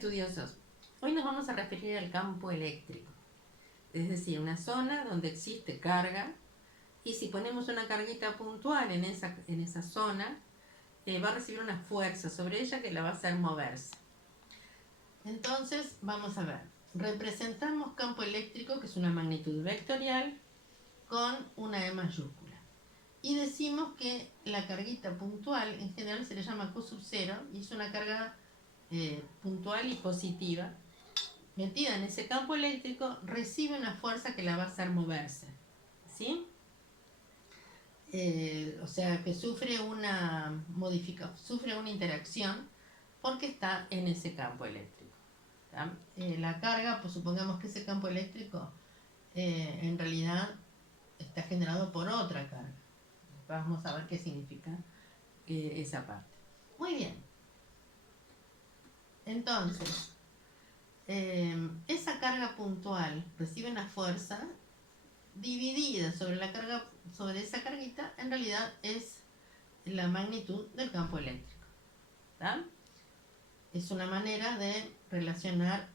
estudiosos, hoy nos vamos a referir al campo eléctrico, es decir, una zona donde existe carga y si ponemos una carguita puntual en esa zona, va a recibir una fuerza sobre ella que la va a hacer moverse. Entonces, vamos a ver, representamos campo eléctrico, que es una magnitud vectorial, con una E mayúscula. Y decimos que la carguita puntual, en general se le llama Q sub 0, y es una carga puntual y positiva, metida en ese campo eléctrico, recibe una fuerza que la va a hacer moverse, ¿sí? O sea, que sufre una interacción porque está en ese campo eléctrico. La carga, pues supongamos que ese campo eléctrico en realidad está generado por otra carga. Vamos a ver qué significa esa parte. Muy bien. Entonces, esa carga puntual recibe una fuerza dividida sobre esa carguita, en realidad es la magnitud del campo eléctrico. ¿Tá? Es una manera de relacionar,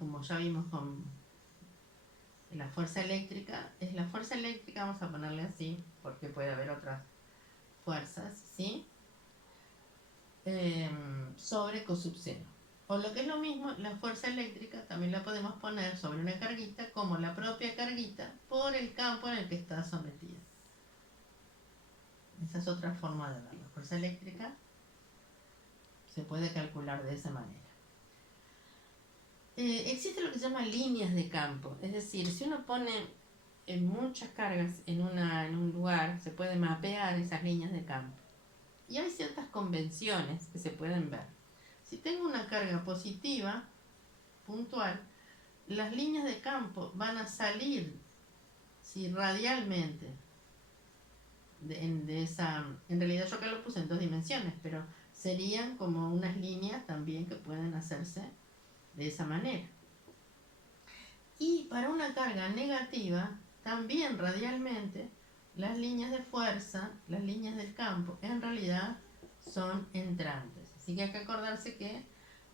como ya vimos con la fuerza eléctrica, es la fuerza eléctrica, vamos a ponerle así, porque puede haber otras fuerzas, ¿sí? Sobre Q sub 0. O lo que es lo mismo, la fuerza eléctrica también la podemos poner sobre una carguita como la propia carguita por el campo en el que está sometida. Esa es otra forma de ver. La fuerza eléctrica se puede calcular de esa manera. Existe lo que se llama líneas de campo, es decir, si uno pone muchas cargas en un lugar, se puede mapear esas líneas de campo. Y hay ciertas convenciones que se pueden ver. Si tengo una carga positiva, puntual, las líneas de campo van a salir radialmente de esa... En realidad yo acá lo puse en 2 dimensiones, pero serían como unas líneas también que pueden hacerse de esa manera. Y para una carga negativa, también radialmente, las líneas de fuerza, las líneas del campo, en realidad son entrantes. Así que hay que acordarse que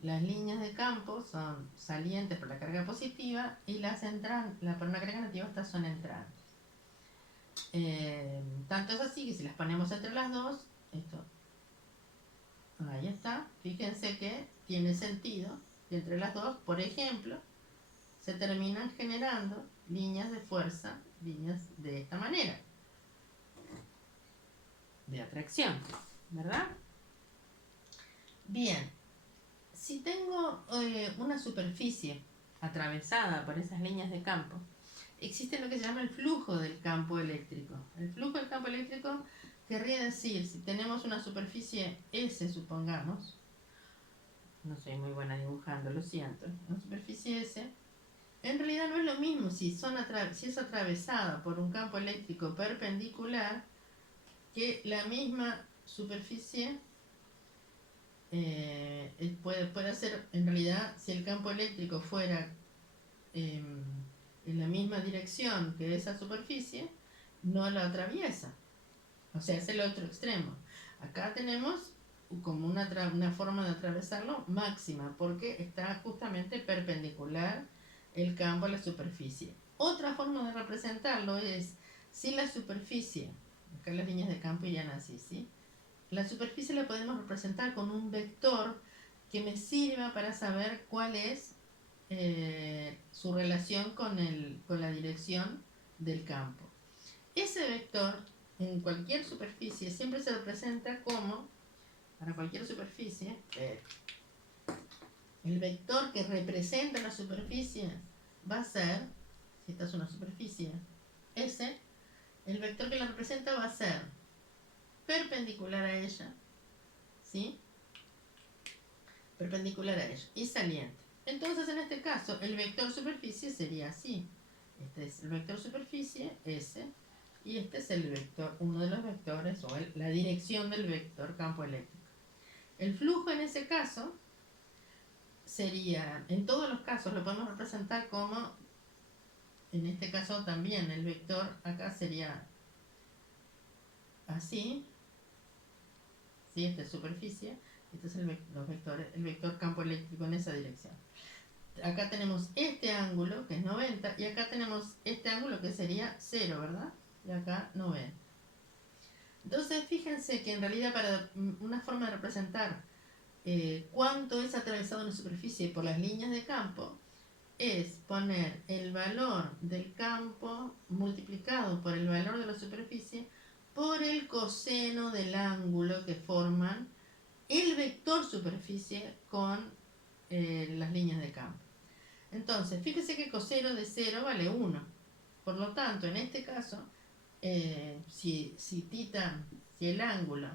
las líneas de campo son salientes por la carga positiva y las por una carga negativa estas son entrantes. Tanto es así que si las ponemos entre las dos, esto, ahí está, fíjense que tiene sentido que entre las dos, por ejemplo, se terminan generando líneas de fuerza, líneas de esta manera, de atracción, ¿verdad? Bien, si tengo una superficie atravesada por esas líneas de campo, existe lo que se llama el flujo del campo eléctrico. El flujo del campo eléctrico querría decir, si tenemos una superficie S, supongamos, no soy muy buena dibujando, lo siento, una superficie S, en realidad no es lo mismo si es atravesada por un campo eléctrico perpendicular que la misma superficie puede ser, en realidad, si el campo eléctrico fuera en la misma dirección que esa superficie, no la atraviesa. O sea, es el otro extremo. Acá tenemos como una forma de atravesarlo máxima, porque está justamente perpendicular el campo a la superficie. Otra forma de representarlo es si la superficie, acá las líneas de campo irían así, ¿sí? La superficie la podemos representar con un vector que me sirva para saber cuál es su relación con la dirección del campo. Ese vector en cualquier superficie siempre se representa como, para cualquier superficie, el vector que representa la superficie va a ser, si esta es una superficie S, el vector que la representa va a ser perpendicular a ella, ¿sí? Perpendicular a ella y saliente. Entonces, en este caso, el vector superficie sería así. Este es el vector superficie, S, y este es el vector, uno de los vectores, o la dirección del vector campo eléctrico. El flujo en ese caso sería, en todos los casos lo podemos representar como, en este caso también, el vector acá sería así, ¿sí? Esta es superficie, Este es los vectores, el vector campo eléctrico en esa dirección. Acá tenemos este ángulo, que es 90, y acá tenemos este ángulo que sería 0, ¿verdad? Y acá 90. Entonces, fíjense que en realidad para una forma de representar cuánto es atravesado en la superficie por las líneas de campo, es poner el valor del campo multiplicado por el valor de la superficie por el coseno del ángulo que forman el vector superficie con las líneas de campo. Entonces, fíjese que coseno de 0 vale 1. Por lo tanto, en este caso, si el ángulo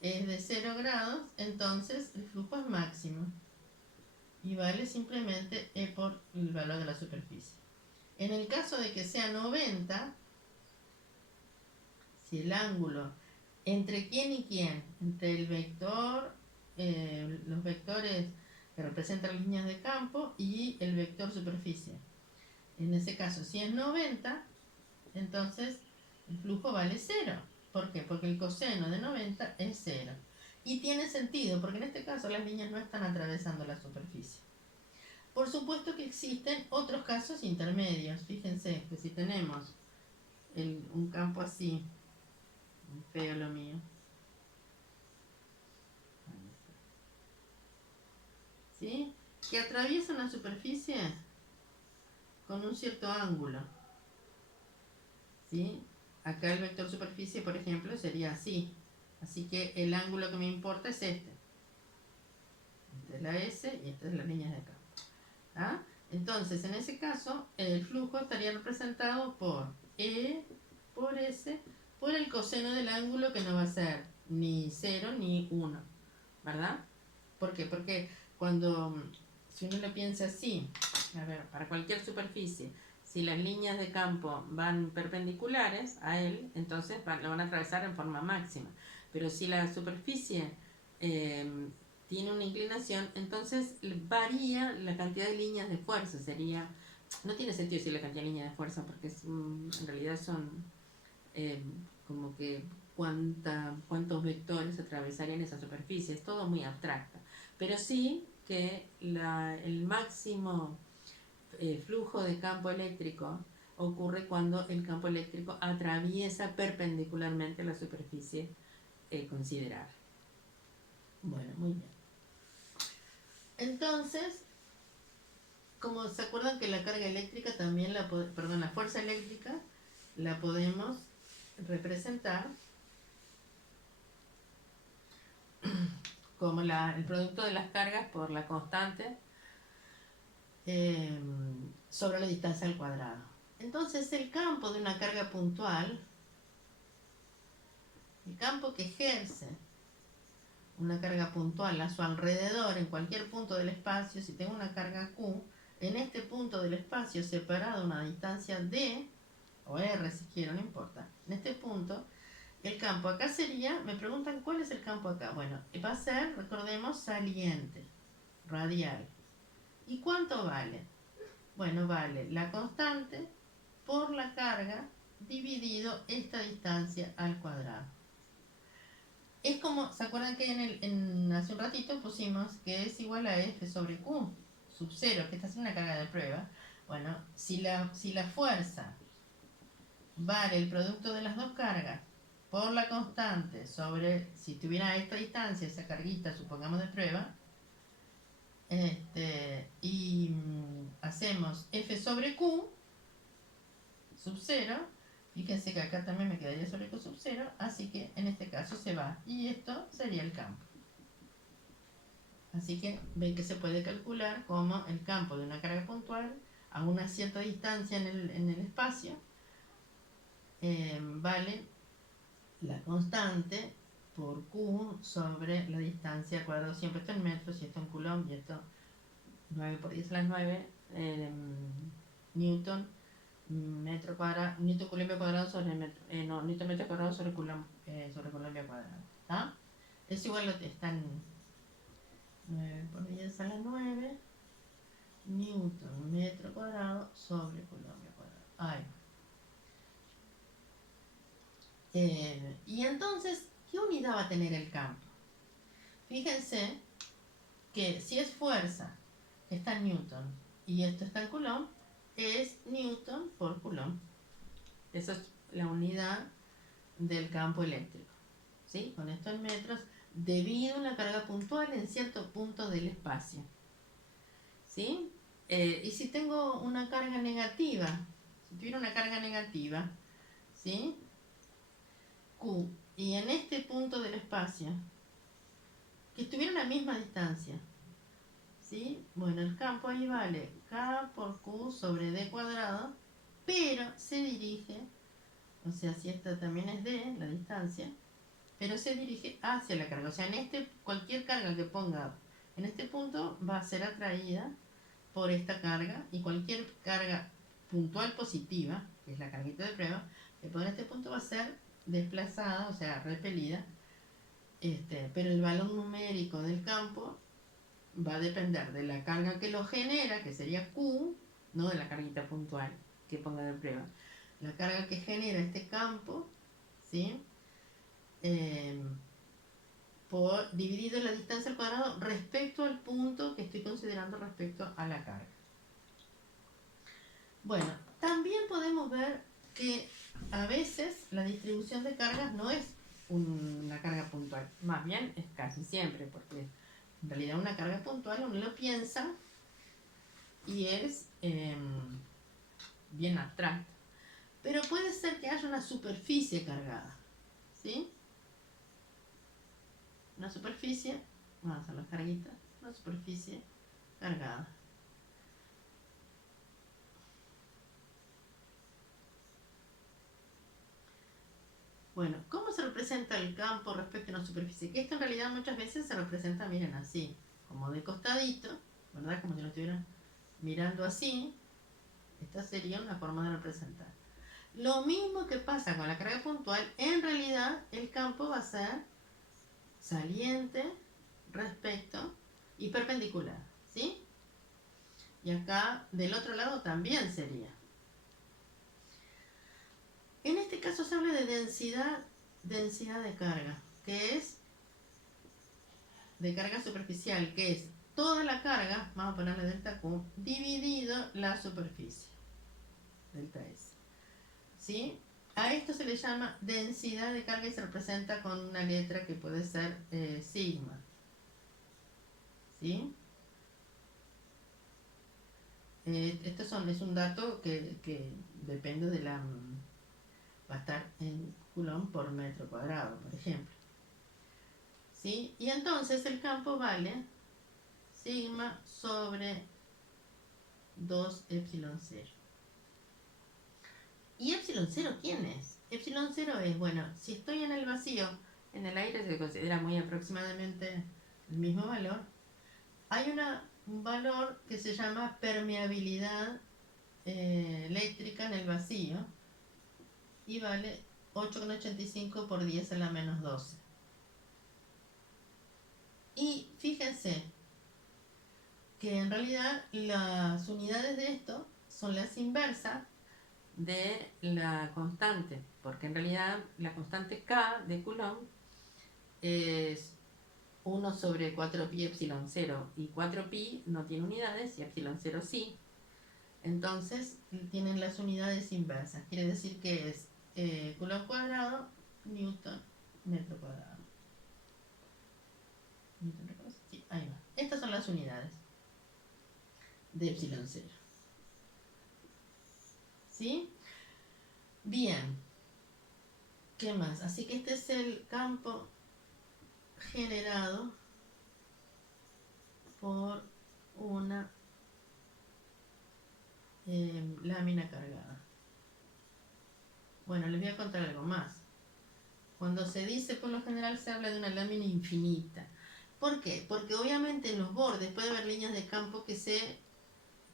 es de 0 grados, entonces el flujo es máximo y vale simplemente E por el valor de la superficie. En el caso de que sea 90, si el ángulo entre quién y quién, entre el vector, los vectores que representan las líneas de campo y el vector superficie. En ese caso, si es 90, entonces el flujo vale 0. ¿Por qué? Porque el coseno de 90 es 0. Y tiene sentido, porque en este caso las líneas no están atravesando la superficie. Por supuesto que existen otros casos intermedios. Fíjense que si tenemos un campo así, feo lo mío, ¿sí? Que atraviesa una superficie con un cierto ángulo, ¿sí? Acá el vector superficie, por ejemplo, sería así. Así que el ángulo que me importa es este. Esta es la S y esta es la línea de campo. ¿Ah? Entonces, en ese caso, el flujo estaría representado por E por S por el coseno del ángulo, que no va a ser ni 0 ni 1, ¿verdad? ¿Por qué? Porque si uno lo piensa así, a ver, para cualquier superficie, si las líneas de campo van perpendiculares a él, entonces lo van a atravesar en forma máxima. Pero si la superficie tiene una inclinación, entonces varía la cantidad de líneas de fuerza. No tiene sentido decir la cantidad de líneas de fuerza, porque en realidad son como que cuántos vectores atravesarían esa superficie. Es todo muy abstracto. Pero sí que el máximo flujo de campo eléctrico ocurre cuando el campo eléctrico atraviesa perpendicularmente la superficie considerada. Bueno, muy bien. Entonces, como se acuerdan que la carga eléctrica también la fuerza eléctrica la podemos representar como el producto de las cargas por la constante sobre la distancia al cuadrado. Entonces, el campo de una carga puntual, el campo que ejerce una carga puntual a su alrededor en cualquier punto del espacio, si tengo una carga Q, en este punto del espacio separado una distancia D, o R si quiero, no importa, en este punto, el campo acá sería, me preguntan cuál es el campo acá. Bueno, va a ser, recordemos, saliente, radial. ¿Y cuánto vale? Bueno, vale la constante por la carga dividido esta distancia al cuadrado. Es como, ¿se acuerdan que hace un ratito pusimos que es igual a F sobre Q sub 0, que esta es una carga de prueba? Bueno, si la fuerza vale el producto de las dos cargas por la constante sobre, si tuviera esta distancia, esa carguita, supongamos de prueba, y hacemos F sobre Q sub 0, fíjense que acá también me quedaría sobre Q sub 0, así que en este caso se va, y esto sería el campo. Así que ven que se puede calcular como el campo de una carga puntual a una cierta distancia en el espacio vale la constante por Q sobre la distancia al cuadrado, siempre esto en metros y esto en coulomb, y esto 9 por 10 a las 9 newton metro cuadrado, newton coulombia cuadrado sobre metro, newton metro cuadrado sobre coulombia cuadrado, ¿está? Es igual, están 9 por 10 a la 9 newton metro cuadrado sobre coulombia cuadrado. Ahí. Y entonces, ¿qué unidad va a tener el campo? Fíjense que si es fuerza, está en Newton, y esto está en Coulomb, es Newton por Coulomb. Esa es la unidad del campo eléctrico, ¿sí? Con esto en metros, debido a una carga puntual en cierto punto del espacio, ¿sí? Y si tengo una carga negativa, si tuviera una carga negativa, ¿sí? Q, y en este punto del espacio, que estuviera a la misma distancia, ¿sí? Bueno, el campo ahí vale K por Q sobre D cuadrado, pero se dirige, o sea, si esta también es D, la distancia, pero se dirige hacia la carga. O sea, cualquier carga que ponga en este punto va a ser atraída por esta carga, y cualquier carga puntual positiva, que es la carguita de prueba, que ponga en este punto va a ser desplazada, o sea, repelida, pero el valor numérico del campo va a depender de la carga que lo genera, que sería Q, no de la carguita puntual que ponga de prueba. La carga que genera este campo, ¿sí? Dividido la distancia al cuadrado respecto al punto que estoy considerando respecto a la carga. Bueno, también podemos ver que a veces la distribución de cargas no es una carga puntual, más bien es casi siempre, porque en realidad una carga puntual uno lo piensa y es bien abstracto. Pero puede ser que haya una superficie cargada, ¿sí? Una superficie, vamos a las carguitas, una superficie cargada. Bueno, ¿cómo se representa el campo respecto a una superficie? Que esto en realidad muchas veces se representa, miren, así, como de costadito, ¿verdad? Como si lo estuvieran mirando así. Esta sería una forma de representar. Lo mismo que pasa con la carga puntual, en realidad el campo va a ser saliente respecto y perpendicular, ¿sí? Y acá del otro lado también sería. En este caso se habla de densidad de carga, que es de carga superficial, que es toda la carga, vamos a ponerle delta Q, dividido la superficie, delta S, ¿sí? A esto se le llama densidad de carga y se representa con una letra que puede ser sigma, ¿sí? Esto es un dato que depende de la... va a estar en Coulomb por metro cuadrado, por ejemplo, ¿sí? Y entonces el campo vale sigma sobre 2 epsilon 0. ¿Y epsilon 0 quién es? Epsilon 0 es, bueno, si estoy en el vacío, en el aire se considera muy aproximadamente el mismo valor. Hay un valor que se llama permeabilidad eléctrica en el vacío y vale 8,85 por 10 a la menos 12. Y fíjense que en realidad las unidades de esto son las inversas de la constante, porque en realidad la constante K de Coulomb es 1 sobre 4pi epsilon 0, y 4pi no tiene unidades y epsilon 0 sí. Entonces tienen las unidades inversas, quiere decir que es Coulomb cuadrado, Newton metro cuadrado. Sí, ahí va. Estas son las unidades de epsilon 0. ¿Sí? Bien. ¿Qué más? Así que este es el campo generado por una lámina cargada. Bueno, les voy a contar algo más. Cuando se dice, por lo general se habla de una lámina infinita. ¿Por qué? Porque obviamente en los bordes puede haber líneas de campo que se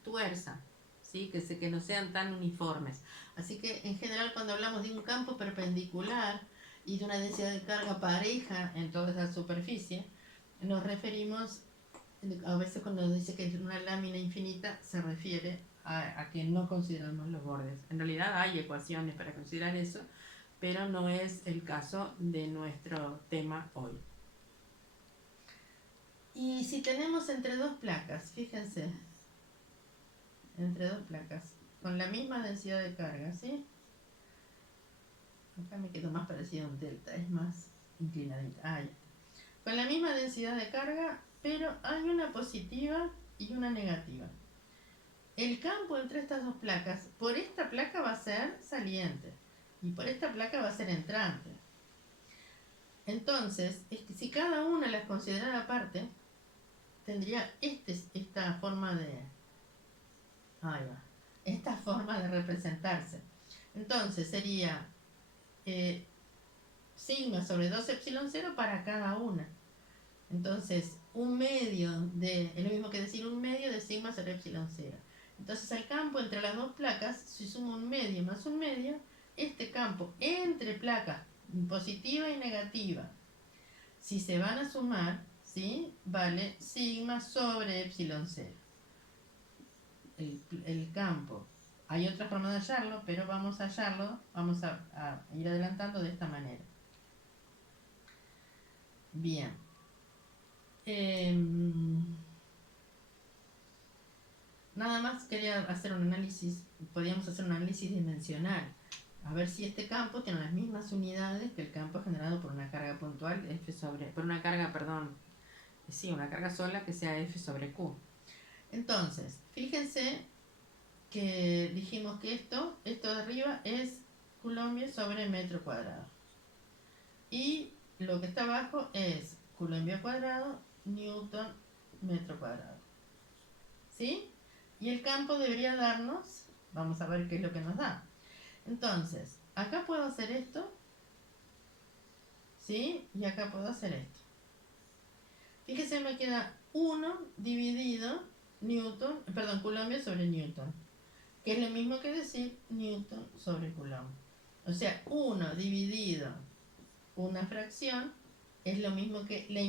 tuerzan, ¿sí? Que no sean tan uniformes. Así que en general cuando hablamos de un campo perpendicular y de una densidad de carga pareja en toda esa superficie, nos referimos, a veces cuando dice que es una lámina infinita, se refiere a que no consideramos los bordes. En realidad hay ecuaciones para considerar eso, pero no es el caso de nuestro tema hoy. Y si tenemos entre dos placas, fíjense, entre dos placas, con la misma densidad de carga, ¿sí? Acá me quedó más parecido a un delta, es más inclinadita. Ah, ya. Con la misma densidad de carga, pero hay una positiva y una negativa. El campo entre estas dos placas, por esta placa va a ser saliente y por esta placa va a ser entrante. Entonces, si cada una las considerara aparte, tendría esta forma de... Ahí va. Esta forma de representarse. Entonces sería sigma sobre 2 epsilon 0 para cada una. Entonces, un medio de... es lo mismo que decir un medio de sigma sobre epsilon 0. Entonces, al campo entre las dos placas, si sumo un medio más un medio, este campo entre placas positiva y negativa, si se van a sumar, ¿sí? Vale sigma sobre epsilon 0. El campo. Hay otra forma de hallarlo, pero vamos a hallarlo, vamos a ir adelantando de esta manera. Bien. Nada más quería hacer un análisis, podríamos hacer un análisis dimensional, a ver si este campo tiene las mismas unidades que el campo generado por una carga puntual, F sobre, por una carga, perdón, sí, una carga sola que sea F sobre Q. Entonces, fíjense que dijimos que esto de arriba es Coulomb sobre metro cuadrado. Y lo que está abajo es Coulomb cuadrado, Newton metro cuadrado. ¿Sí? Y el campo debería darnos, vamos a ver qué es lo que nos da. Entonces, acá puedo hacer esto, ¿sí? Y acá puedo hacer esto. Fíjese, me queda 1 dividido Coulomb sobre Newton, que es lo mismo que decir Newton sobre Coulomb. O sea, 1 dividido una fracción es lo mismo que la